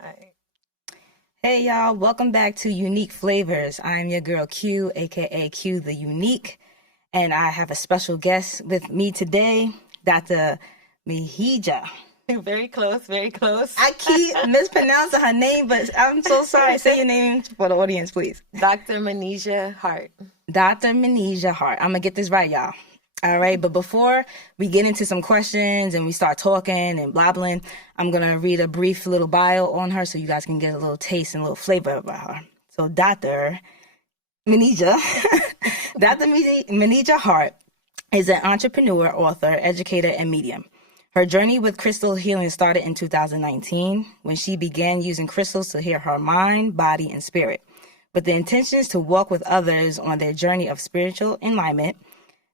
Right. Hey y'all, welcome back to Uniquee Flavorz. I'm your girl Q, aka Q the Unique, and I have a special guest with me today, Dr. Manijeh. Very close, very close. I keep mispronouncing her name, but I'm so sorry. Say your name for the audience, please. Dr. Manijeh Hart. Dr. Manijeh Hart. I'm gonna get this right, y'all. All right, but before we get into some questions and we start talking and blabbling, I'm going to read a brief little bio on her so you guys can get a little taste and a little flavor about her. So Dr. Manijeh, Dr. Manijeh Hart is an entrepreneur, author, educator, and medium. Her journey with crystal healing started in 2019 when she began using crystals to heal her mind, body, and spirit. With the intentions to walk with others on their journey of spiritual alignment,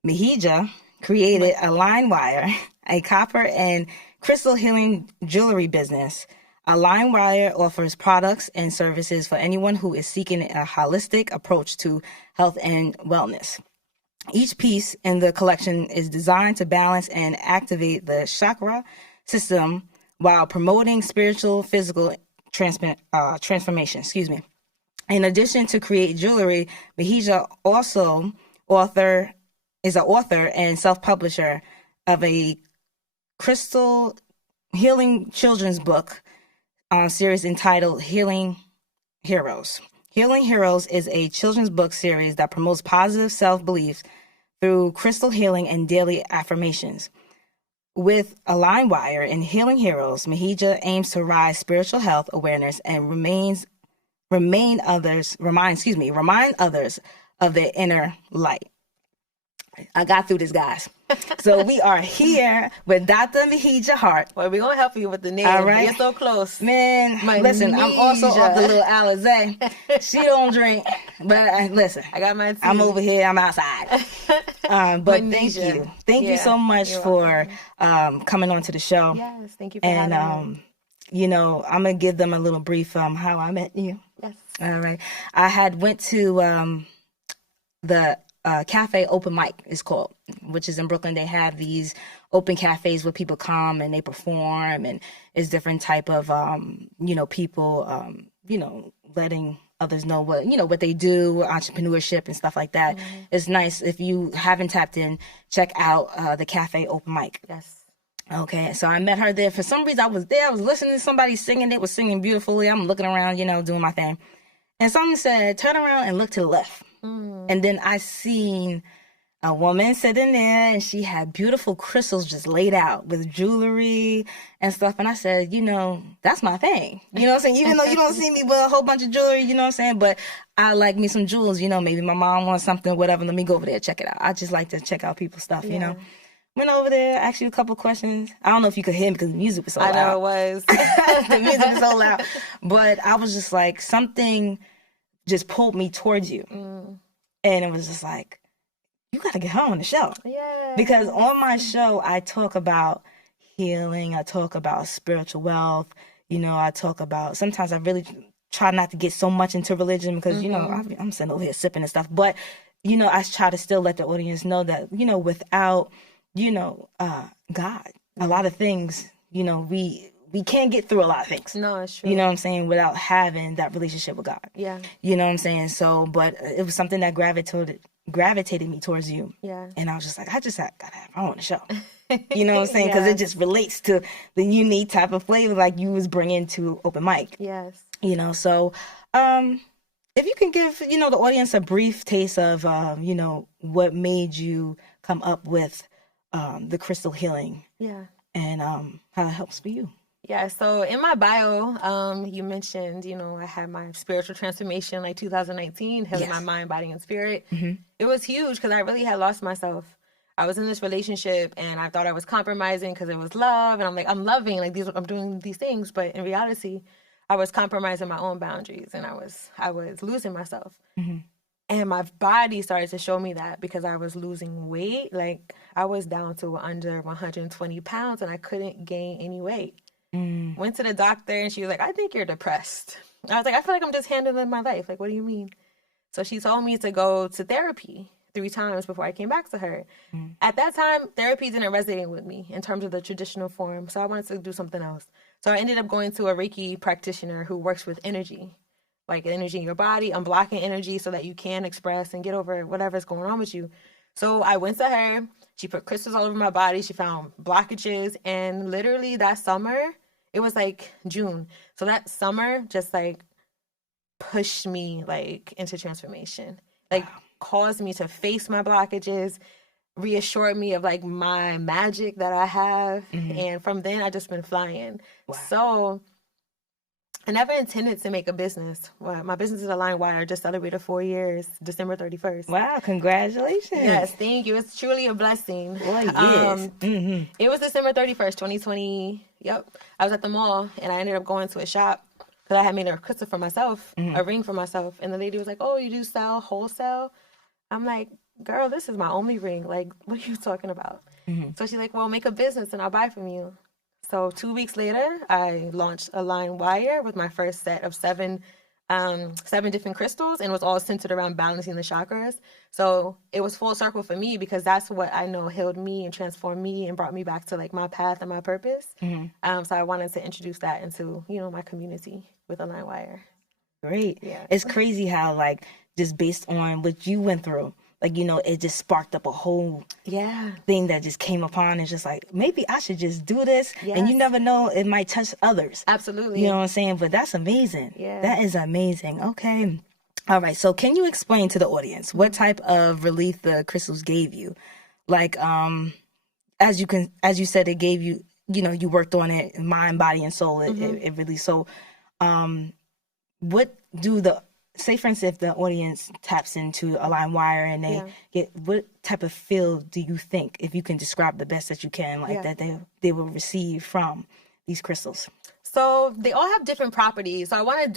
Manijeh created AlignedWire, a copper and crystal healing jewelry business. AlignedWire offers products and services for anyone who is seeking a holistic approach to health and wellness. Each piece in the collection is designed to balance and activate the chakra system while promoting spiritual, physical transformation. In addition to create jewelry, Manijeh also is an author and self-publisher of a crystal healing children's book series entitled Healing Heroes. Healing Heroes is a children's book series that promotes positive self-belief through crystal healing and daily affirmations. With AlignedWire and Healing Heroes, Manijeh aims to rise spiritual health awareness and remind others of their inner light. I got through this, guys. So we are here with Dr. Manijeh Hart. Well, we're going to help you with the name. All right. You're so close. Man, listen, I'm also off the little Alizé. She don't drink, but listen. I got my tea. I'm over here. I'm outside. But thank you. Thank you so much for coming on to the show. Yes, thank you for having me. You know, I'm going to give them a little brief how I met you. Yes. All right. I had went to the cafe open mic is called, which is in Brooklyn. They have these open cafes where people come and they perform, and it's different type of people letting others know what they do, entrepreneurship and stuff like that. Mm-hmm. It's nice. If you haven't tapped in, check out the cafe open mic. Yes. Okay, so I met her there. For some reason, I was there. I was listening to somebody singing. They was singing beautifully. I'm looking around, doing my thing. And someone said, turn around and look to the left. Mm. And then I seen a woman sitting there, and she had beautiful crystals just laid out with jewelry and stuff. And I said, that's my thing. You know what I'm saying? Even though you don't see me with a whole bunch of jewelry, you know what I'm saying? But I like me some jewels, maybe my mom wants something, whatever. Let me go over there, check it out. I just like to check out people's stuff, Went over there, asked you a couple questions. I don't know if you could hear me because the music was so loud. I know it was. The music was so loud. But I was just like, something just pulled me towards you. Mm. And it was just like, you got to get her on the show. Yeah. Because on my show, I talk about healing. I talk about spiritual wealth. I talk about, sometimes I really try not to get so much into religion because, I'm sitting over here sipping and stuff. But, I try to still let the audience know that, without, God, a lot of things, we can't get through a lot of things. No, it's true. You know what I'm saying? Without having that relationship with God. Yeah. You know what I'm saying? So, but it was something that gravitated me towards you. Yeah. And I was just like, I just got to have her on the show. You know what I'm saying? Because it just relates to the unique type of flavor like you was bringing to open mic. Yes. So if you can give, the audience a brief taste of, what made you come up with the crystal healing. Yeah. And how it helps for you. Yeah, so in my bio, you mentioned, I had my spiritual transformation like 2019, healing my mind, body, and spirit. Mm-hmm. It was huge because I really had lost myself. I was in this relationship and I thought I was compromising because it was love. And I'm like, I'm loving, I'm doing these things. But in reality, I was compromising my own boundaries and I was losing myself. Mm-hmm. And my body started to show me that because I was losing weight. Like I was down to under 120 pounds and I couldn't gain any weight. Went to the doctor and she was like, I think you're depressed. I was like, I feel like I'm just handling my life. Like, what do you mean? So she told me to go to therapy 3 times before I came back to her. At that time, therapy didn't resonate with me in terms of the traditional form. So I wanted to do something else. So I ended up going to a Reiki practitioner who works with energy, like energy in your body, unblocking energy so that you can express and get over whatever's going on with you. So I went to her. She put crystals all over my body. She found blockages. And literally that summer, it was like June. So that summer just like pushed me like into transformation, like caused me to face my blockages, reassured me of like my magic that I have. And from then I just been flying. So I never intended to make a business. Well, my business is AlignedWire. I just celebrated 4 years, December 31st. Wow, congratulations. Yes, thank you. It's truly a blessing. Well, yes. It was December 31st, 2020. Yep. I was at the mall and I ended up going to a shop because I had made a crystal for myself, a ring for myself. And the lady was like, oh, you do sell wholesale? I'm like, girl, this is my only ring. Like, what are you talking about? So she's like, well, make a business and I'll buy from you. So 2 weeks later, I launched AlignedWire with my first set of seven different crystals, and it was all centered around balancing the chakras. So it was full circle for me because that's what I know healed me and transformed me and brought me back to like my path and my purpose. So I wanted to introduce that into, you know, my community with AlignedWire. Great. Yeah. It's crazy how like just based on what you went through, like, you know, it just sparked up a whole thing that just came upon. It's just like, maybe I should just do this. And you never know, it might touch others. Absolutely. You know what I'm saying? But that's amazing. Yeah. That is amazing. Okay. All right. So can you explain to the audience what type of relief the crystals gave you? Like, as you said, it gave you, you know, you worked on it, mind, body, and soul. It really, so, what do say for instance, if the audience taps into AlignedWire and they get, what type of feel do you think, if you can describe the best that you can, like that they will receive from these crystals? So they all have different properties. So I want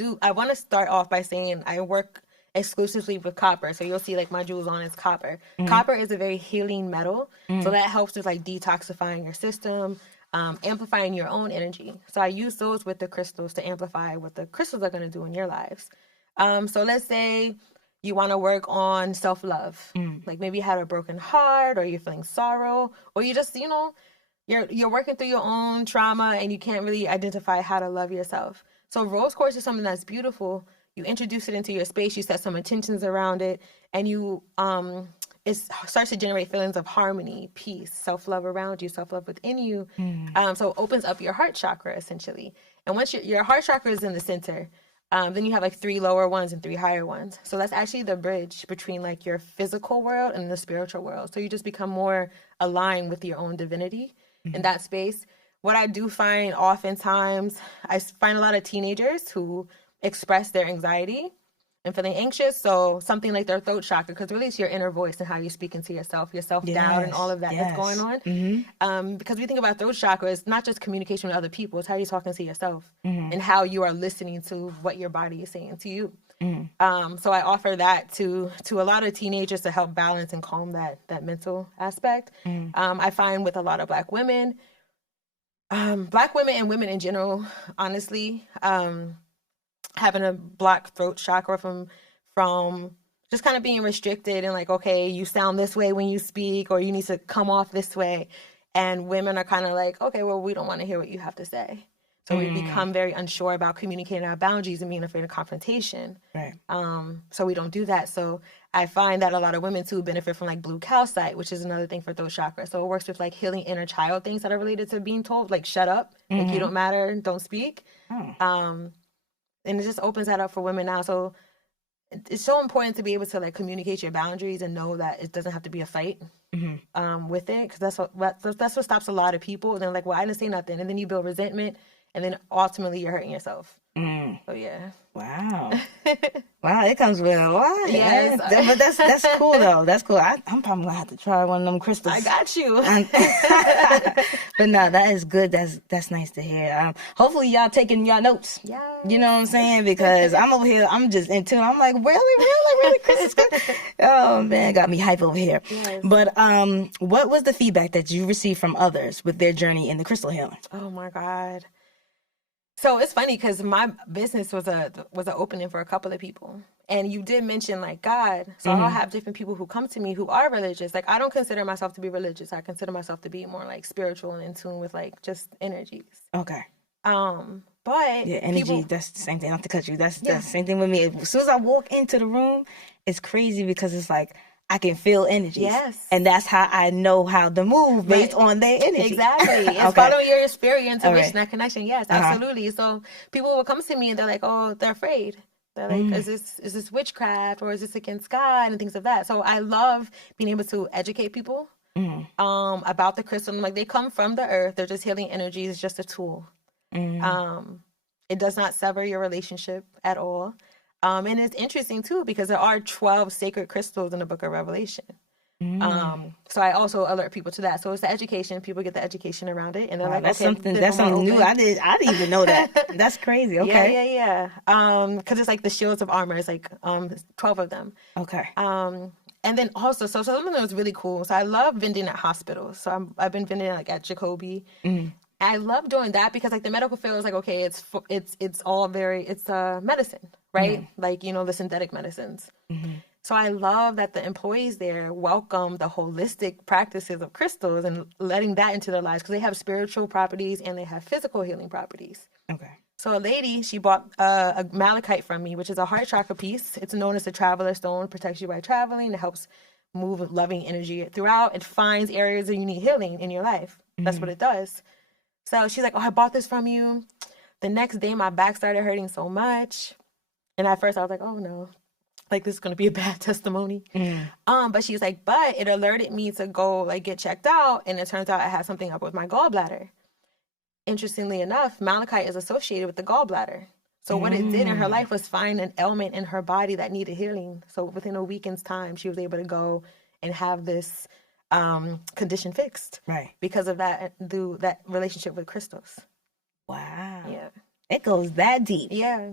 to start off by saying I work exclusively with copper. So you'll see like my jewels on is copper. Copper is a very healing metal. So that helps with like detoxifying your system, amplifying your own energy. So I use those with the crystals to amplify what the crystals are going to do in your lives. So let's say you want to work on self-love. Like maybe you had a broken heart or you're feeling sorrow or you just, you know, you're working through your own trauma and you can't really identify how to love yourself. So rose quartz is something that's beautiful. You introduce it into your space, you set some intentions around it, and you it starts to generate feelings of harmony, peace, self-love around you, self-love within you. So it opens up your heart chakra essentially. And once your heart chakra is in the center, then you have like 3 lower ones and 3 higher ones. So that's actually the bridge between like your physical world and the spiritual world. So you just become more aligned with your own divinity in that space. What I do find oftentimes, I find a lot of teenagers who express their anxiety and feeling anxious. So something like their throat chakra, because really it's your inner voice and how you're speaking to yourself, your self-doubt and all of that that's going on. Because we think about throat chakra, it's not just communication with other people, it's how you're talking to yourself and how you are listening to what your body is saying to you. So I offer that to a lot of teenagers to help balance and calm that mental aspect. I find with a lot of Black women and women in general, honestly, having a blocked throat chakra from just kind of being restricted and like, okay, you sound this way when you speak, or you need to come off this way. And women are kind of like, okay, well, we don't want to hear what you have to say. So we become very unsure about communicating our boundaries and being afraid of confrontation. Right. So we don't do that. So I find that a lot of women too benefit from like blue calcite, which is another thing for throat chakra. So it works with like healing inner child things that are related to being told, like shut up, like you don't matter, don't speak. And it just opens that up for women now. So it's so important to be able to like communicate your boundaries and know that it doesn't have to be a fight with it, because that's what stops a lot of people. And they're like, well, I didn't say nothing, and then you build resentment, and then ultimately you're hurting yourself. So yeah. Wow. Wow, it comes with a lot. Yes. But that's cool though. That's cool. I'm probably gonna have to try one of them crystals. I got you. But no, that is good. That's nice to hear. Hopefully y'all taking y'all notes. Yeah. You know what I'm saying? Because I'm over here, I'm just in tune. I'm like, really crystals? Oh man, got me hype over here. Yes. But what was the feedback that you received from others with their journey in the crystal healing? Oh my God. So it's funny because my business was an opening for a couple of people. And you did mention like God. So I'll have different people who come to me who are religious. Like I don't consider myself to be religious. I consider myself to be more like spiritual and in tune with like just energies. Okay. But yeah, energy, that's the same thing. Not to cut you. That's the same thing with me. As soon as I walk into the room, it's crazy because it's like I can feel energies. Yes. And that's how I know how to move based on their energy. Exactly. It's following your spirit, your intuition, that connection. Yes, absolutely. So people will come to me and they're like, oh, they're afraid. They're like, is this witchcraft or is this against God and things of that. So I love being able to educate people about the crystal. Like, they come from the earth. They're just healing energies. It's just a tool. It does not sever your relationship at all. And it's interesting too, because there are 12 sacred crystals in the book of Revelation. So I also alert people to that. So it's the education. People get the education around it, and they're like, that's okay, something new. I didn't even know that. That's crazy. Okay. Yeah. Because it's like the shields of armor. It's like 12 of them. Okay. And then also, so something that was really cool. So I love vending at hospitals. So I've been vending like at Jacoby. I love doing that because like the medical field is like, okay, it's all it's medicine, right? Like, the synthetic medicines. So I love that the employees there welcome the holistic practices of crystals and letting that into their lives, because they have spiritual properties and they have physical healing properties. Okay. So a lady, she bought a malachite from me, which is a heart chakra piece. It's known as the traveler stone. Protects you by traveling. It helps move loving energy throughout. It finds areas that you need healing in your life. That's what it does. So she's like, oh, I bought this from you. The next day, my back started hurting so much. And at first I was like, oh no, like this is going to be a bad testimony. But she's like, but it alerted me to go like get checked out. And it turns out I had something up with my gallbladder. Interestingly enough, malachite is associated with the gallbladder. So what it did in her life was find an ailment in her body that needed healing. So within a weekend's time, she was able to go and have this condition fixed. Right. Because of that relationship with crystals. Wow. Yeah. It goes that deep. Yeah.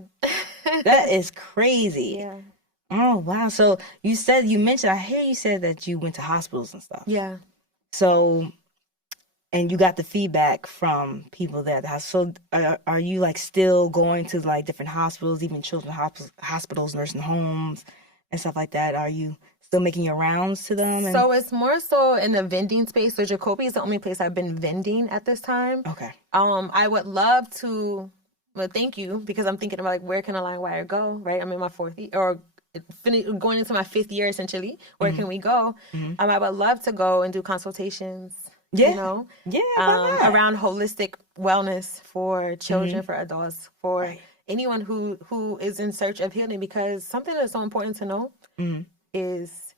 That is crazy. Yeah. Oh, wow. So I hear you said that you went to hospitals and stuff. Yeah. So, and you got the feedback from people there. So are you like still going to like different hospitals, even children's hospitals, nursing homes and stuff like that? Are you still making your rounds to them? So it's more so in the vending space. So Jacoby is the only place I've been vending at this time. Okay. I would love to, well, thank you, because I'm thinking about like, where can AlignedWire go, right? I'm in my going into my 5th year essentially. Where can we go? I would love to go and do consultations. Yeah. Around holistic wellness for children, for adults, for anyone who is in search of healing, because something that's so important to know is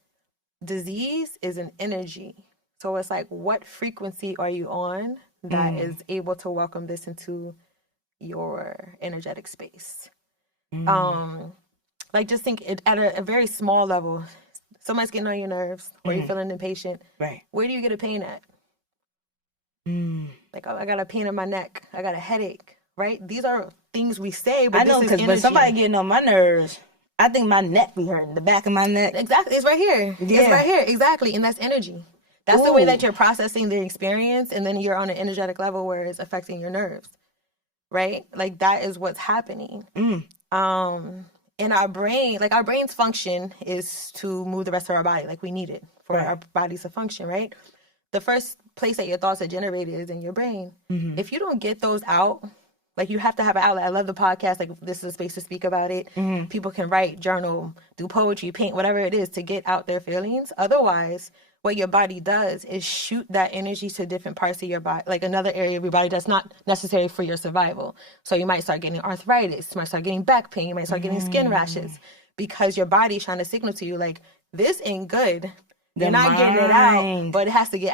disease is an energy. So it's like, what frequency are you on that is able to welcome this into your energetic space? Like, just think it at a very small level. Somebody's getting on your nerves, or you're feeling impatient. Right. Where do you get a pain at? Like, oh, I got a pain in my neck. I got a headache. Right? These are things we say, but I know, because when somebody getting on my nerves, I think my neck be hurting, the back of my neck. Exactly. It's right here. Yeah. It's right here. Exactly. And that's energy. That's the way that you're processing the experience, and then you're on an energetic level where it's affecting your nerves. Right? Like, that is what's happening. In our brain, like, our brain's function is to move the rest of our body. Like, we need it for our bodies to function, right? The first place that your thoughts are generated is in your brain. If you don't get those out, like, you have to have an outlet. I love the podcast. Like, this is a space to speak about it. People can write, journal, do poetry, paint, whatever it is to get out their feelings. Otherwise, what your body does is shoot that energy to different parts of your body, like another area of your body that's not necessary for your survival. So you might start getting arthritis. You might start getting back pain. You might start getting skin rashes, because your body's trying to signal to you, like, this ain't good. You're not getting it out, but it has to get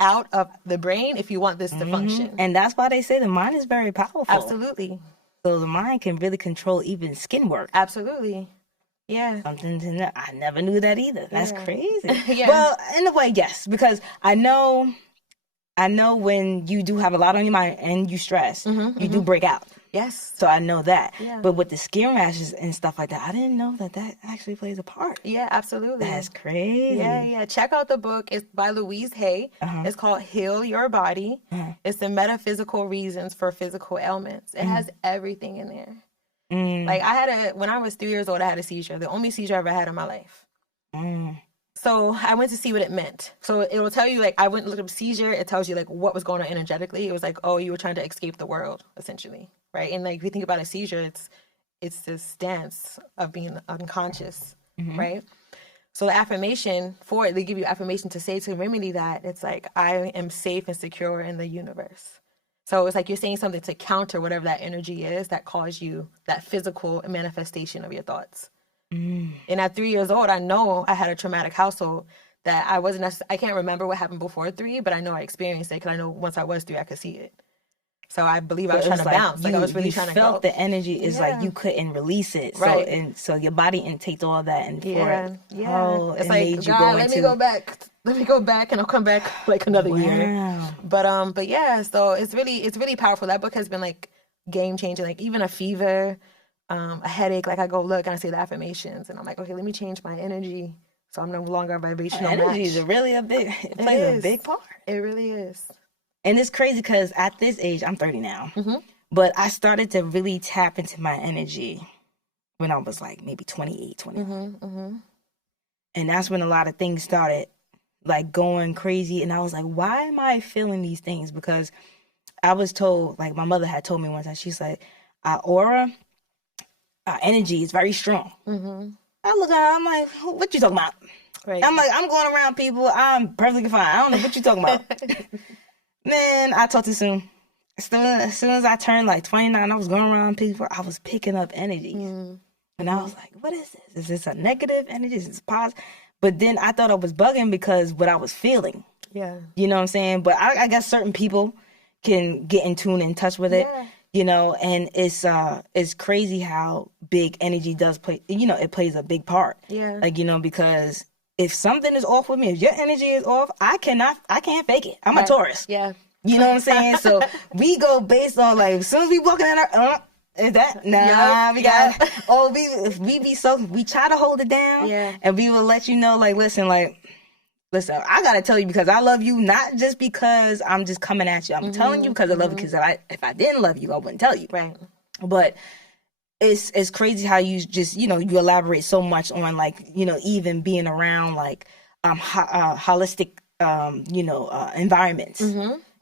out of the brain if you want this to function. And that's why they say the mind is very powerful. Absolutely. So the mind can really control even skin work. Absolutely. Yeah. Something to know. I never knew that either. That's crazy. Well, in a way, yes, because I know when you do have a lot on your mind and you stress, you do break out. Yes. So I know that. Yeah. But with the skin rashes and stuff like that, I didn't know that actually plays a part. Yeah, absolutely. That's crazy. Yeah. Check out the book. It's by Louise Hay. It's called Heal Your Body. It's the metaphysical reasons for physical ailments. It has everything in there. Like, when I was 3 years old, I had a seizure. The only seizure I ever had in my life. So I went to see what it meant. So it will tell you, like, I went and looked up seizure. It tells you, like, what was going on energetically. It was like, oh, you were trying to escape the world, essentially, right? And, like, if you think about a seizure, it's this dance of being unconscious, right? So the affirmation for it, they give you affirmation to say to remedy that. It's like, I am safe and secure in the universe. So it's like you're saying something to counter whatever that energy is that caused you that physical manifestation of your thoughts. And at 3 years old, I know I had a traumatic household that I wasn't necessarily, I can't remember what happened before 3, but I know I experienced it because I know once I was 3, I could see it. So I believe I was trying to bounce. Like I was really trying to go. You felt the energy is like you couldn't release it. Right. So your body intake all that and Yeah. it's like, God, let me go back. Let me go back and I'll come back like another year. But yeah, so it's really powerful. That book has been like game changing. Like even a fever, a headache, like I go look and I say the affirmations and I'm like, okay, let me change my energy so I'm no longer a vibrational match. Energy is really it plays a big part. It really is. And it's crazy because at this age, I'm 30 now, but I started to really tap into my energy when I was like maybe 28, 29. And that's when a lot of things started like going crazy. And I was like, why am I feeling these things? Because I was told, like my mother had told me one time, she's like, our aura, our energy is very strong. I look at her, I'm like, what you talking about? Right. I'm like, I'm going around people, I'm perfectly fine. I don't know what you talking about. Man, I talked too soon. As soon as I turned like 29, I was going around people. I was picking up energies. And I was like, what is this? Is this a negative energy? Is this positive? But then I thought I was bugging because what I was feeling. Yeah. You know what I'm saying? But I guess certain people can get in tune and in touch with it. Yeah. You know, and it's crazy how big energy does play. You know, it plays a big part. Yeah. Like, you know, because if something is off with me, if your energy is off, I can't fake it. I'm a Taurus. Yeah. You know what I'm saying? So we go based on like, as soon as we walking in our, is that? Nah, we got, we try to hold it down. Yeah. And we will let you know, like, listen, I got to tell you because I love you, not just because I'm just coming at you. I'm telling you because I love you, because if I didn't love you, I wouldn't tell you. Right. But it's crazy how you just, you know, you elaborate so much on like, you know, even being around like holistic, environments.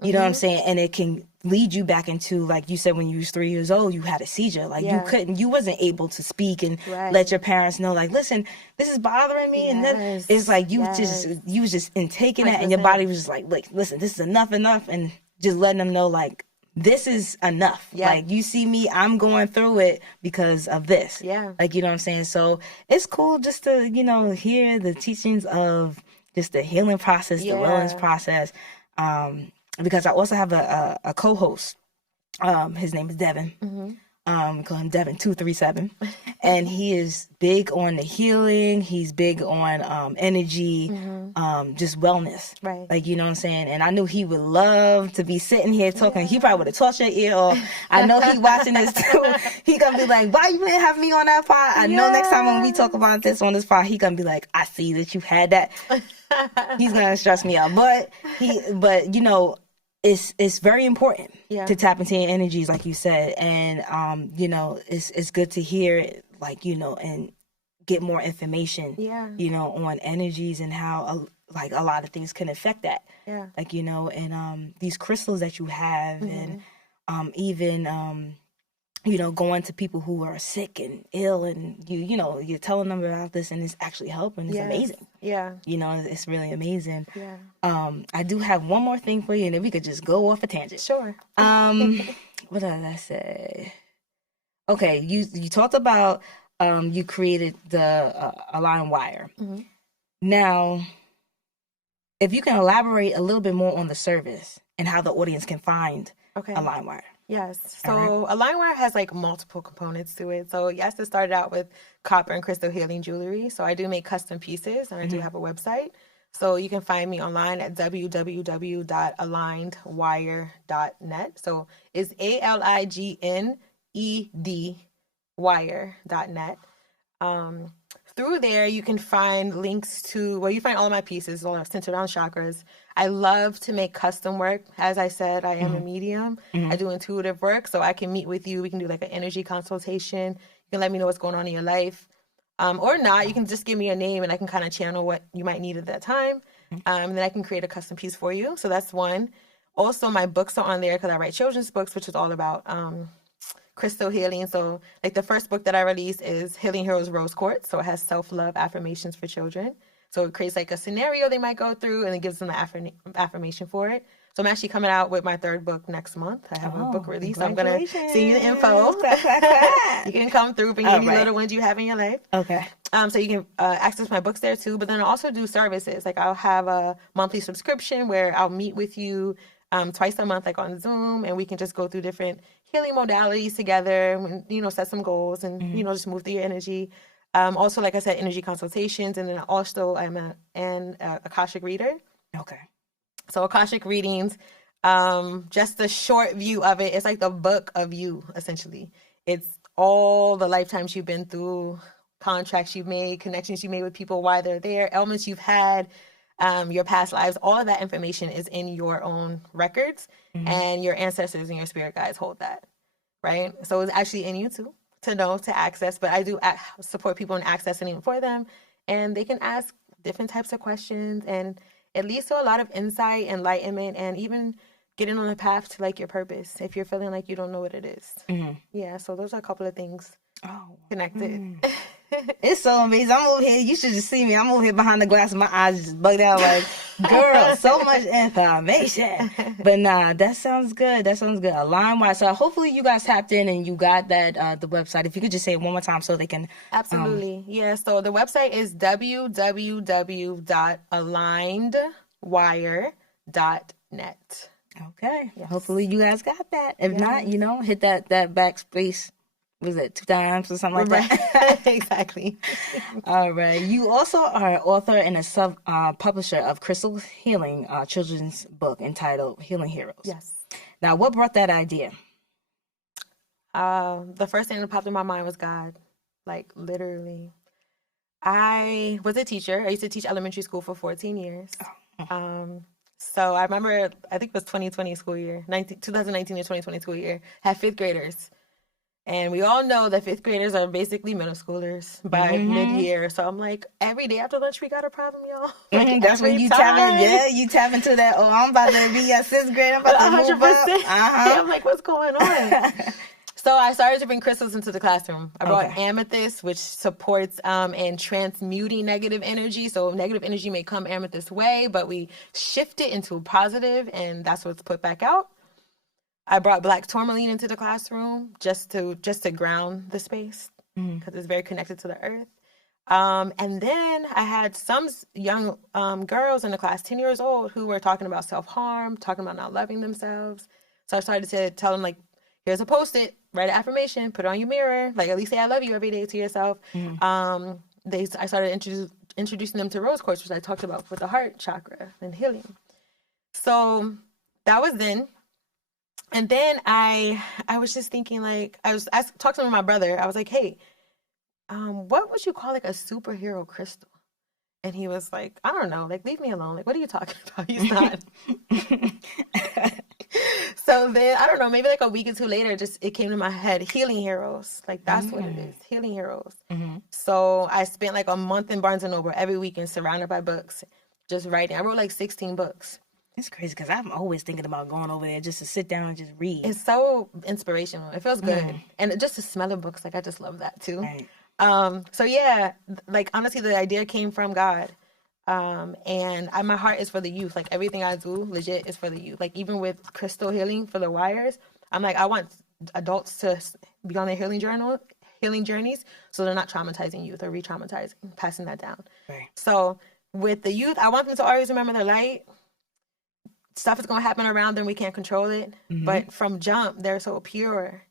You know what I'm saying? And it can lead you back into, like you said, when you was 3 years old, you had a seizure. Like you wasn't able to speak and let your parents know, like, listen, this is bothering me. And then it's like you was just taking that, and your body was just like, listen, this is enough. And just letting them know, like, this is enough. Yeah. Like, you see me, I'm going through it because of this. Yeah. Like, you know what I'm saying? So it's cool just to, you know, hear the teachings of just the healing process, the wellness process. Because I also have a co-host. His name is Devin. We call him Devin 237. And he is big on the healing. He's big on energy, just wellness. Right. Like, you know what I'm saying? And I knew he would love to be sitting here talking. He probably would have taught your ear off. I know he watching this too. He gonna be like, why you didn't have me on that pod? I know next time when we talk about this on this pod, he gonna be like, I see that you had that. He's gonna stress me out. But you know, it's very important to tap into your energies, like you said, and you know, it's good to hear, like, you know, and get more information, you know, on energies and how like a lot of things can affect that, like, you know, and these crystals that you have, and even you know, going to people who are sick and ill, and you know, you're telling them about this, and it's actually helping. It's amazing. Yeah. You know, it's really amazing. Yeah. I do have one more thing for you, and then we could just go off a tangent. Sure. What did I say? Okay, you talked about you created the AlignedWire. Now, if you can elaborate a little bit more on the service and how the audience can find AlignedWire. Yes. So AlignedWire has like multiple components to it. So yes, it started out with copper and crystal healing jewelry. So I do make custom pieces, and I do have a website. So you can find me online at www.alignedwire.net. So it's ALIGNED wire.net. Through there, you can find links to, well, you find all of my pieces, all are centered around chakras. I love to make custom work. As I said, I am a medium. I do intuitive work, so I can meet with you. We can do like an energy consultation. You can let me know what's going on in your life. Or not. You can just give me a name and I can kind of channel what you might need at that time. And then I can create a custom piece for you. So that's one. Also, my books are on there because I write children's books, which is all about crystal healing. So like the first book that I released is Healing Heroes Rose Quartz. So it has self-love affirmations for children. So it creates like a scenario they might go through and it gives them the affirmation for it. So I'm actually coming out with my third book next month. I have a book release. So I'm going to send you the info. You can come through, bring any little ones you have in your life. Okay. So you can access my books there too. But then I also do services. Like I'll have a monthly subscription where I'll meet with you twice a month, like on Zoom, and we can just go through different healing modalities together and, you know, set some goals and, you know, just move through your energy. Also, like I said, energy consultations. And then also I'm an Akashic reader. Okay. So Akashic readings, just the short view of it, it's like the book of you, essentially. It's all the lifetimes you've been through, contracts you've made, connections you made with people, why they're there, ailments you've had, your past lives. All of that information is in your own records, and your ancestors and your spirit guides hold that, right? So it's actually in you too, to know, to access. But I do support people in accessing it for them, and they can ask different types of questions, and it leads to a lot of insight, enlightenment, and even getting on the path to like your purpose if you're feeling like you don't know what it is. Yeah, so those are a couple of things connected. It's so amazing. I'm over here. You should just see me. I'm over here behind the glass. My eyes just bugged out like, girl, so much information. But nah, that sounds good. That sounds good. AlignedWire. So hopefully you guys tapped in and you got that, the website. If you could just say it one more time so they can. Absolutely. Yeah. So the website is www.alignedwire.net. Okay. Yes. Hopefully you guys got that. If not, you know, hit that backspace. Was it 2 times or something like that? Exactly. All right. You also are an author and a publisher of Crystal Healing children's book entitled Healing Heroes. Yes. Now, what brought that idea? The first thing that popped in my mind was God. Like, literally. I was a teacher. I used to teach elementary school for 14 years. So I remember, I think it was 2020 school year, 2019 to 2020 school year, had fifth graders. And we all know that fifth graders are basically middle schoolers by mid-year. So I'm like, every day after lunch, we got a problem, y'all. Like, that's when you tap in. Yeah, you tap into that. Oh, I'm about to be a sixth grade. I'm about to move up. I'm like, what's going on? So I started to bring crystals into the classroom. I brought amethyst, which supports and transmuting negative energy. So negative energy may come amethyst way, but we shift it into positive, and that's what's put back out. I brought black tourmaline into the classroom just to ground the space because it's very connected to the earth. And then I had some young girls in the class, 10 years old, who were talking about self-harm, talking about not loving themselves. So I started to tell them, like, here's a Post-it, write an affirmation, put it on your mirror, like at least say I love you every day to yourself. I started introducing them to rose quartz, which I talked about with the heart chakra and healing. So that was then. And then I was just thinking, like, I talking to my brother. I was like, hey, what would you call like a superhero crystal? And he was like, I don't know, like, leave me alone. Like, what are you talking about? He's not. So then, I don't know, maybe like a week or two later, it came to my head, Healing Heroes. Like, that's what it is, Healing Heroes. So I spent like a month in Barnes & Noble every weekend surrounded by books, just writing. I wrote like 16 books. It's crazy because I'm always thinking about going over there just to sit down and just read. It's so inspirational. It feels good. And just the smell of books, like, I just love that too. Right. So yeah, like, honestly, the idea came from God. And my heart is for the youth. Like, everything I do legit is for the youth. Like, even with crystal healing for the wires, I'm like, I want adults to be on their healing journeys so they're not traumatizing youth or re-traumatizing, passing that down. Right. So with the youth, I want them to always remember their light. Stuff is going to happen around them. We can't control it. But from jump, they're so pure.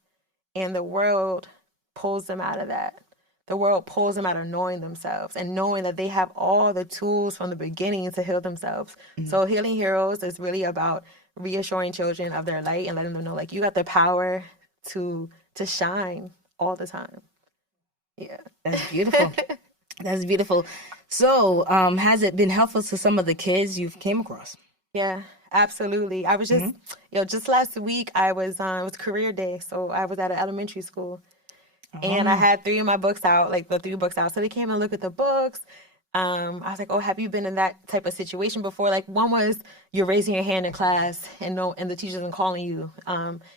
And the world pulls them out of that. The world pulls them out of knowing themselves and knowing that they have all the tools from the beginning to heal themselves. So Healing Heroes is really about reassuring children of their light and letting them know, like, you got the power to shine all the time. Yeah. That's beautiful. That's beautiful. So has it been helpful to some of the kids you've came across? Yeah, absolutely. I was just, just last week I was, it was career day. So I was at an elementary school And I had 3 of my books out, like the 3 books out. So they came and looked at the books. I was like, oh, have you been in that type of situation before? Like, one was you're raising your hand in class and the teacher isn't calling you,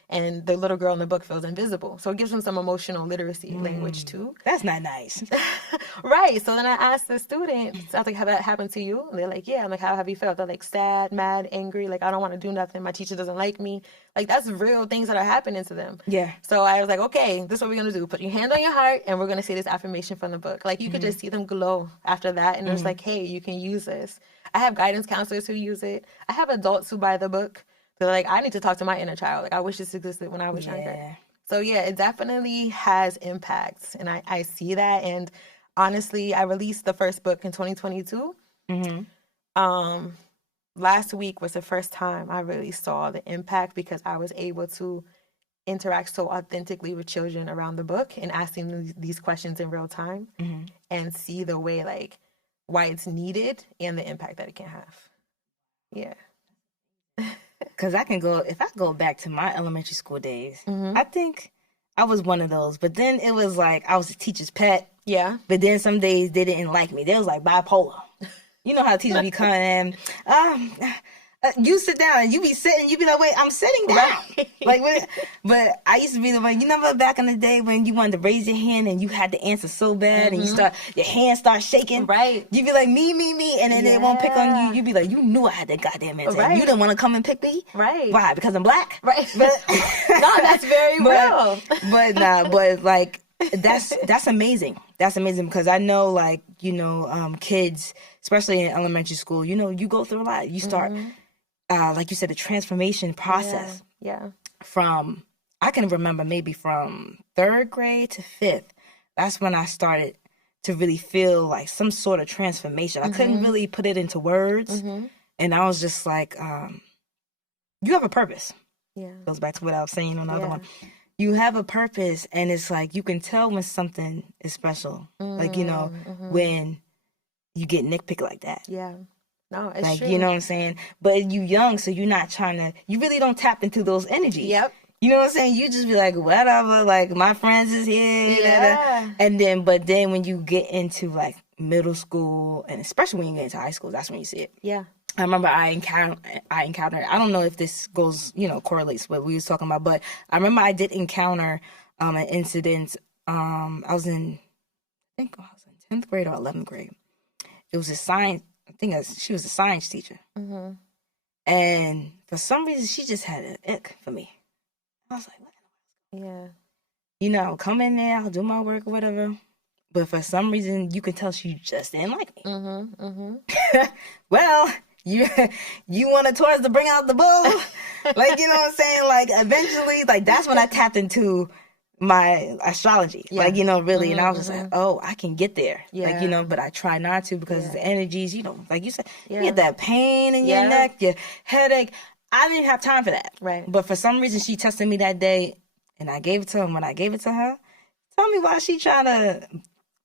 and the little girl in the book feels invisible. So it gives them some emotional literacy language too. That's not nice. Right. So then I asked the students, I was like, have that happened to you? And they're like, yeah. I'm like, how have you felt? They're like, sad, mad, angry. Like, I don't want to do nothing. My teacher doesn't like me. Like, that's real things that are happening to them. Yeah. So I was like, okay, this is what we're going to do. Put your hand on your heart, and we're going to say this affirmation from the book. Like, you could just see them glow after that. And it's like, hey, you can use this. I have guidance counselors who use it. I have adults who buy the book. They're like, I need to talk to my inner child. Like, I wish this existed when I was younger. So, yeah, it definitely has impacts. And I see that. And honestly, I released the first book in 2022. Last week was the first time I really saw the impact, because I was able to interact so authentically with children around the book and asking them these questions in real time and see the way, like, why it's needed and the impact that it can have. Yeah. Because if I go back to my elementary school days, I think I was one of those. But then it was like I was a teacher's pet. Yeah. But then some days they didn't like me. They was like bipolar. You know how teachers be coming in, you sit down, and you be sitting, you be like, wait, I'm sitting down. Right. But I used to be the one, you remember back in the day when you wanted to raise your hand and you had to answer so bad and your hand start shaking. Right. You be like, me, and then they won't pick on you. You be like, you knew I had that goddamn answer. Right. You didn't want to come and pick me? Right. Why? Because I'm black? Right. But, no, that's very real. But like, that's amazing. That's amazing, because I know, like, kids, especially in elementary school, you go through a lot. You start, like you said, the transformation process. Yeah. From, I can remember maybe from 3rd grade to 5th, that's when I started to really feel like some sort of transformation. I couldn't really put it into words. And I was just like, you have a purpose. Yeah. Goes back to what I was saying on the other one. You have a purpose, and it's like you can tell when something is special. Like, when you get nitpicked like that. Yeah. No, it's like, true. You know what I'm saying? But you young, so you're not you really don't tap into those energies. Yep. You know what I'm saying? You just be like, whatever, like, my friends is here. Yeah. But then when you get into, like, middle school, and especially when you get into high school, that's when you see it. Yeah. I remember I encountered, I don't know if this goes, correlates with what we was talking about, but I remember I did encounter an incident. I was in 10th grade or 11th grade. It was she was a science teacher. And for some reason, she just had an ick for me. I was like, what? Yeah. I'll come in there, I'll do my work or whatever. But for some reason, you could tell she just didn't like me. Well, you wanted towards to bring out the bull. Like, you know what I'm saying? Like, eventually, like, that's when I tapped into my astrology. Yeah. Like, really. And I was just like, oh, I can get there. Yeah. Like, but I try not to, because the energies, like you said, you get that pain in your neck, your headache. I didn't have time for that. Right. But for some reason, she tested me that day, and I gave it to her. And when I gave it to her, tell me why she trying to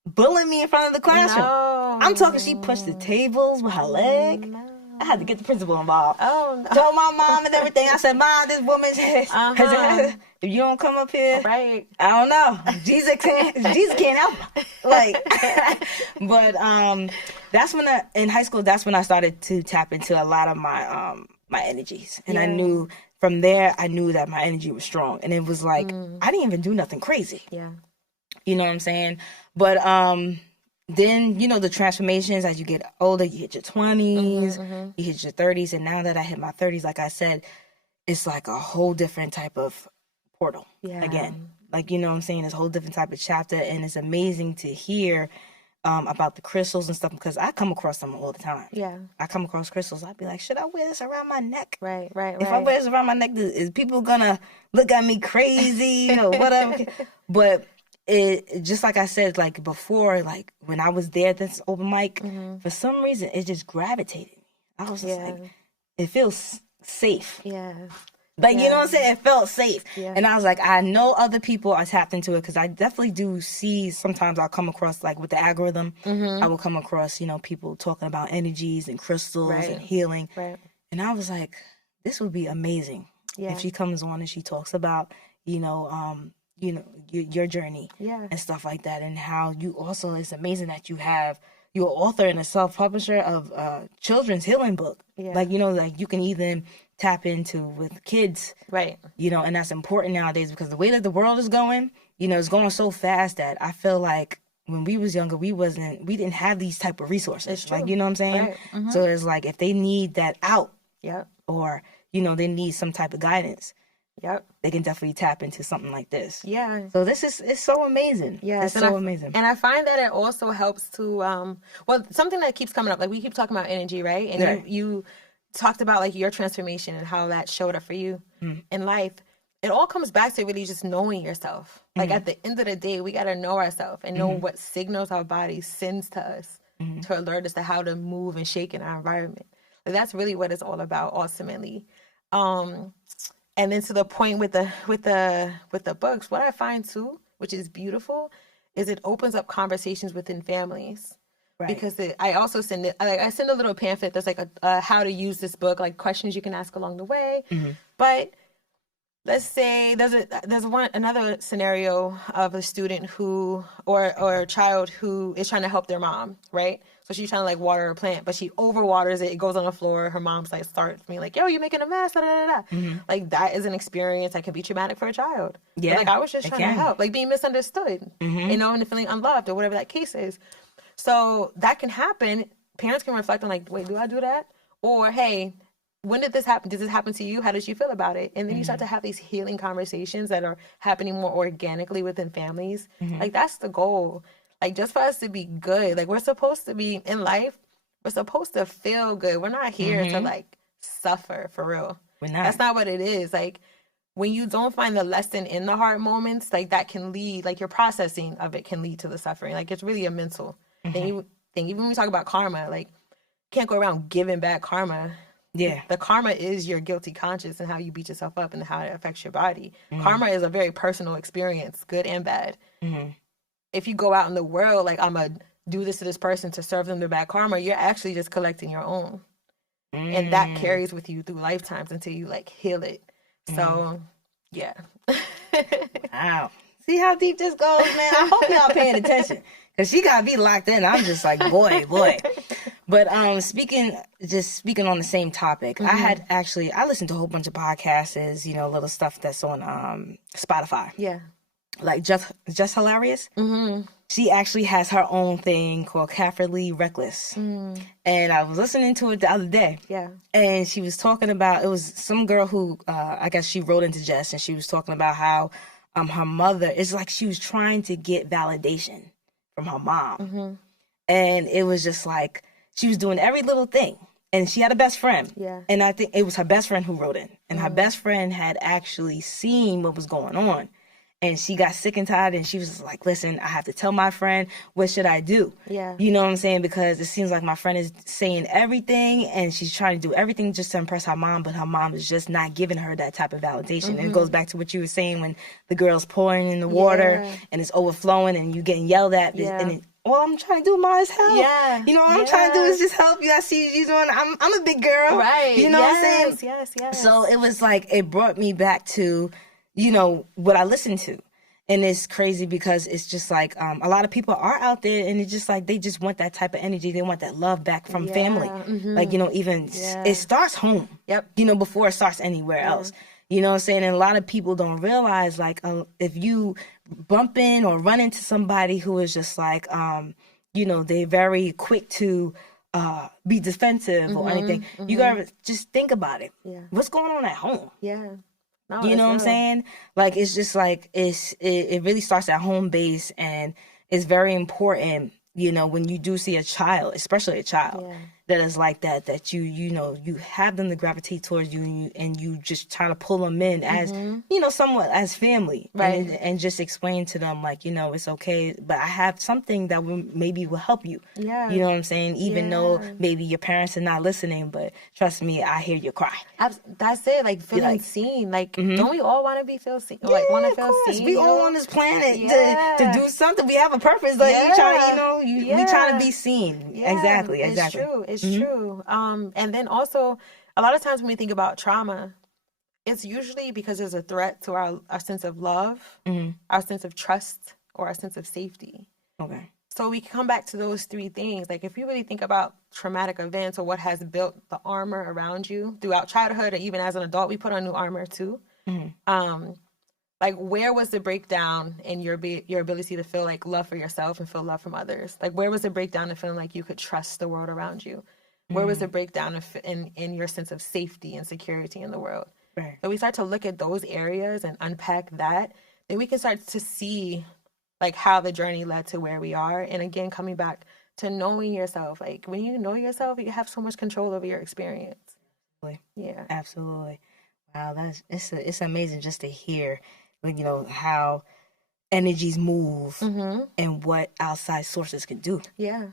bully me in front of the classroom. No. I'm talking, she pushed the tables with her leg. No. I had to get the principal involved. Oh, no. Told my mom and everything. I said, Mom, this woman's if you don't come up here, right? I don't know. Jesus can't help. Like, but that's when in high school, that's when I started to tap into a lot of my my energies, and I knew from there, I knew that my energy was strong, and it was like I didn't even do nothing crazy. Yeah, you know what I'm saying? But then, the transformations as you get older, you hit your 20s, you hit your 30s. And now that I hit my 30s, like I said, it's like a whole different type of portal again. Like, you know what I'm saying? It's a whole different type of chapter. And it's amazing to hear about the crystals and stuff, because I come across them all the time. Yeah. I come across crystals. I'd be like, should I wear this around my neck? Right. If I wear this around my neck, is people going to look at me crazy or whatever? But it, just like I said, like before, like when I was there at this open mic, for some reason, it just gravitated me. I was just like, it feels safe. Yeah. Like, you know what I'm saying? It felt safe. Yeah. And I was like, I know other people are tapped into it, because I definitely do see, sometimes I'll come across, like with the algorithm, I will come across, people talking about energies and crystals and healing. Right. And I was like, this would be amazing if she comes on and she talks about, your journey Yeah. and stuff like that, and how you also, it's amazing that you're author and a self-publisher of a children's healing book. Yeah. Like, like you can even tap into with kids. Right. And that's important nowadays because the way that the world is going, it's going so fast that I feel like when we was younger, we didn't have these type of resources. It's true. Like, you know what I'm saying? Right. Mm-hmm. So it's like if they need that out, yep, or, they need some type of guidance, yep, they can definitely tap into something like this. Yeah. So it's so amazing. Yeah. It's so amazing. And I find that it also helps to, something that keeps coming up, like we keep talking about energy, right? And right. you talked about like your transformation and how that showed up for you in life. It all comes back to really just knowing yourself. Like at the end of the day, we got to know ourselves and know what signals our body sends to us to alert us to how to move and shake in our environment. Like that's really what it's all about ultimately. And then to the point with the books, what I find too, which is beautiful, is it opens up conversations within families. Right. Because I also send it, I send a little pamphlet that's like a how to use this book, like questions you can ask along the way. But let's say there's another scenario of a student who or a child who is trying to help their mom, right? So she's trying to like water a plant, but she overwaters it. It goes on the floor. Her mom's like starts being like, "Yo, you're making a mess." Da, da, da, da. Like that is an experience that can be traumatic for a child. Yeah, but, like I was just trying to help, like being misunderstood, and feeling unloved or whatever that case is. So that can happen. Parents can reflect on like, wait, do I do that? Or hey, when did this happen? Did this happen to you? How did you feel about it? And then you start to have these healing conversations that are happening more organically within families. Like that's the goal. Like just for us to be good. Like we're supposed to be in life. We're supposed to feel good. We're not here to like suffer for real. We're not. That's not what it is. Like when you don't find the lesson in the hard moments, like that can lead, like your processing of it can lead to the suffering. Like it's really a mental thing. Even when we talk about karma, like can't go around giving back karma. Yeah. The karma is your guilty conscience and how you beat yourself up and how it affects your body. Karma is a very personal experience, good and bad. If you go out in the world, like I'm going to do this to this person to serve them the bad karma, you're actually just collecting your own. And that carries with you through lifetimes until you like heal it. So, yeah. Wow. See how deep this goes, man? I hope y'all paying attention. Because she got to be locked in. I'm just like, boy. But speaking on the same topic, I listened to a whole bunch of podcasts, little stuff that's on Spotify. Yeah. Like Just Hilarious. She actually has her own thing called Caffrey Reckless. And I was listening to it the other day. Yeah. And she was talking about, it was some girl who, I guess she wrote into Jess, and she was talking about how her mother, it's like she was trying to get validation from her mom. And it was just like she was doing every little thing. And she had a best friend. Yeah. And I think it was her best friend who wrote in. And her best friend had actually seen what was going on. And she got sick and tired, and she was like, listen, I have to tell my friend, what should I do? Yeah. You know what I'm saying? Because it seems like my friend is saying everything, and she's trying to do everything just to impress her mom, but her mom is just not giving her that type of validation. And it goes back to what you were saying when the girl's pouring in the water, and it's overflowing, and you getting yelled at. And all I'm trying to do, Ma, is help. Yeah. All I'm trying to do is just help you. I see you doing, I'm a big girl. Right. You know what I'm saying? Yes. So it was like, it brought me back to, what I listened to. And it's crazy because it's just like a lot of people are out there, and it's just like they just want that type of energy. They want that love back from family. Like, even it starts home, before it starts anywhere else. You know what I'm saying? And a lot of people don't realize, like, if you bump in or run into somebody who is just like, they're very quick to be defensive or anything, you gotta just think about it. Yeah. What's going on at home? Yeah. No, you know what I'm saying? Like, it's just like, it really starts at home base, and it's very important, when you do see a child, especially a child, that is like that you have them to gravitate towards you, and you just try to pull them in as, somewhat as family, right? And just explain to them, like, it's okay, but I have something that will help you. Yeah. You know what I'm saying? Even though maybe your parents are not listening, but trust me, I hear you cry. That's it. Like feeling seen. Like, don't we all want to be feel seen? Like, want to feel seen? We all on this planet to do something. We have a purpose. Like, we try to be seen. Yeah, exactly. It's true. It's true. And then also, a lot of times when we think about trauma, it's usually because there's a threat to our sense of love, our sense of trust, or our sense of safety. Okay. So we can come back to those three things. Like, if you really think about traumatic events or what has built the armor around you throughout childhood, or even as an adult, we put on new armor too. Like, where was the breakdown in your ability to feel like love for yourself and feel love from others? Like, where was the breakdown in feeling like you could trust the world around you? Where was the breakdown in your sense of safety and security in the world? Right. So we start to look at those areas and unpack that, then we can start to see like how the journey led to where we are. And again, coming back to knowing yourself. Like, when you know yourself, you have so much control over your experience. Yeah. Absolutely. Wow, it's amazing just to hear, like, you know, how energies move and what outside sources can do. Yeah.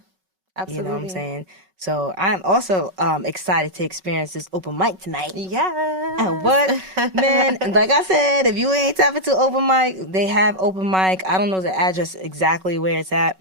Absolutely. You know what I'm saying? So I'm also excited to experience this open mic tonight. Yeah. And what, man, like I said, if you ain't tapping to open mic, they have open mic. I don't know the address exactly where it's at,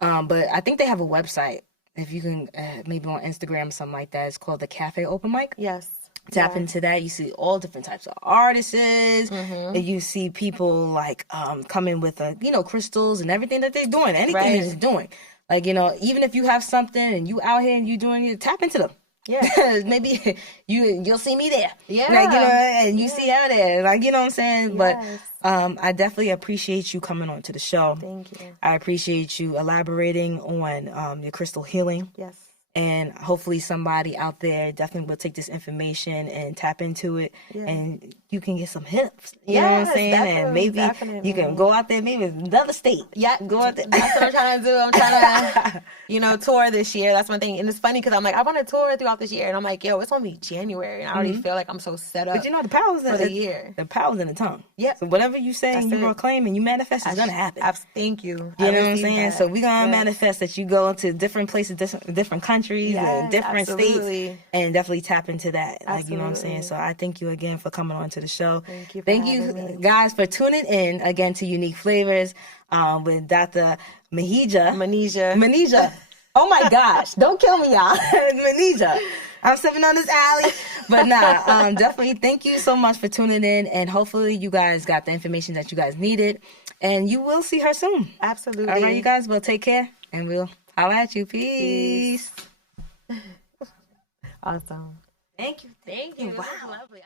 but I think they have a website. If you can, maybe on Instagram or something like that, it's called the Cafe Open Mic. Yes. Tap into that. You see all different types of artists. And you see people like coming with, you know, crystals and everything that they're doing, anything that they're doing. Like, you know, even if you have something and you out here and you doing it, tap into them. Yeah. Maybe you'll see me there. Yeah. Like, you know, and you see out there. Like, you know what I'm saying? Yes. But I definitely appreciate you coming on to the show. Thank you. I appreciate you elaborating on your crystal healing. Yes. And hopefully somebody out there definitely will take this information and tap into it. Yeah. And you can get some hips. You know what I'm saying? And maybe you can go out there, maybe another state. Yeah. Go out there. That's what I'm trying to do. I'm trying to, you know, tour this year. That's one thing. And it's funny because I'm like, I want to tour throughout this year. And I'm like, yo, it's only January. And I already feel like I'm so set up. But you know, the power's for the year. The power's in the tongue. Yeah. So whatever you say and you proclaim and you manifest, it's going to happen. Thank you. You know what I'm saying? So we're going to manifest that you go to different places, different countries, and different states, and definitely tap into that. Like, you know what I'm saying? So I thank you again for coming on to the show. Thank you guys for tuning in again to Uniquee Flavorz with Dr. Manijeh. Oh my gosh, don't kill me, y'all. Manijeh. I'm sipping on this alley. But definitely thank you so much for tuning in, and hopefully you guys got the information that you guys needed, and you will see her soon. Absolutely. All right, you guys, well, take care, and we'll holla at you. Peace. Awesome. Thank you. Wow. Lovely.